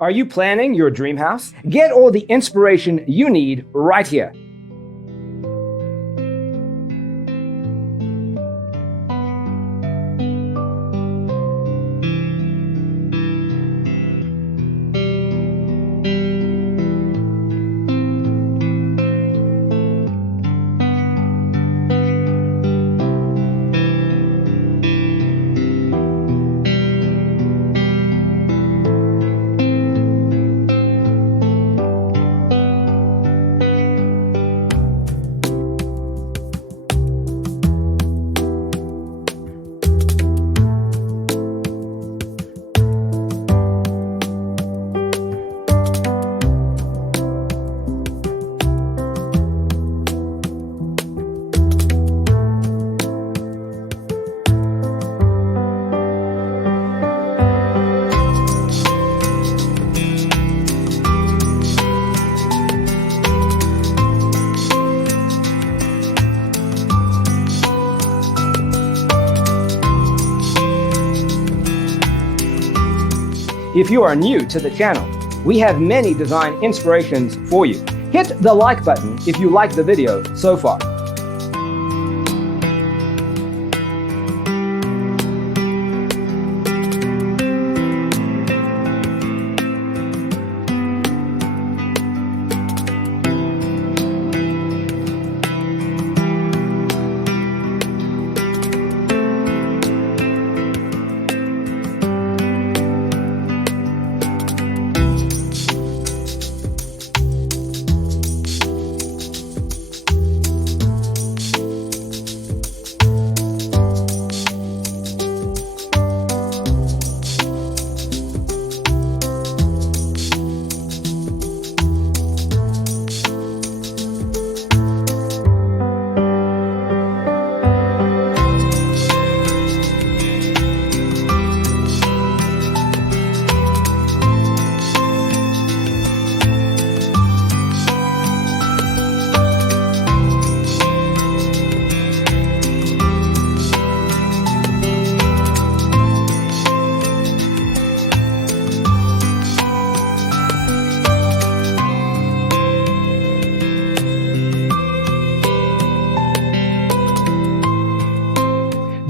Are you planning your dream house? Get all the inspiration you need right here. If you are new to the channel, we have many design inspirations for you. Hit the like button if you like the video so far.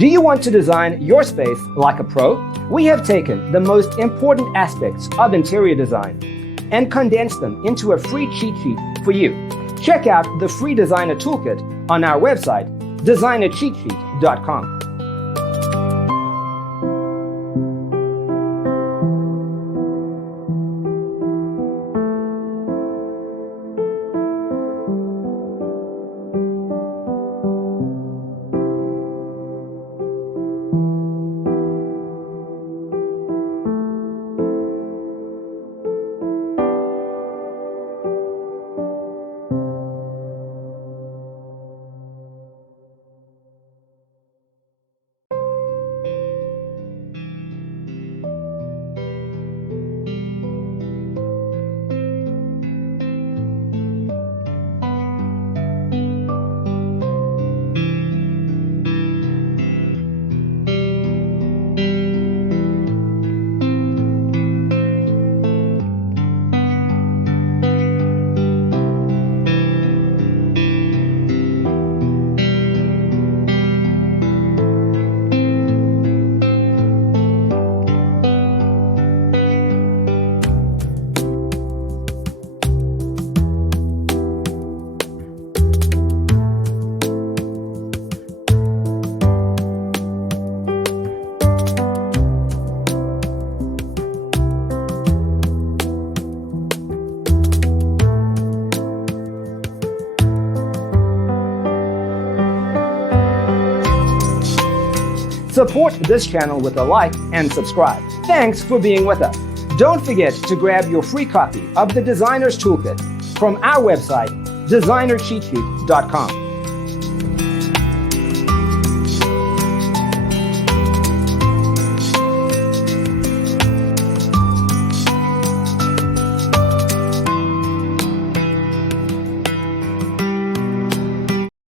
Do you want to design your space like a pro? We have taken the most important aspects of interior design and condensed them into a free cheat sheet for you. Check out the free designer toolkit on our website, designercheatsheet.com. Support this channel with a like and subscribe. Thanks for being with us. Don't forget to grab your free copy of the Designer's Toolkit from our website, designercheatsheet.com.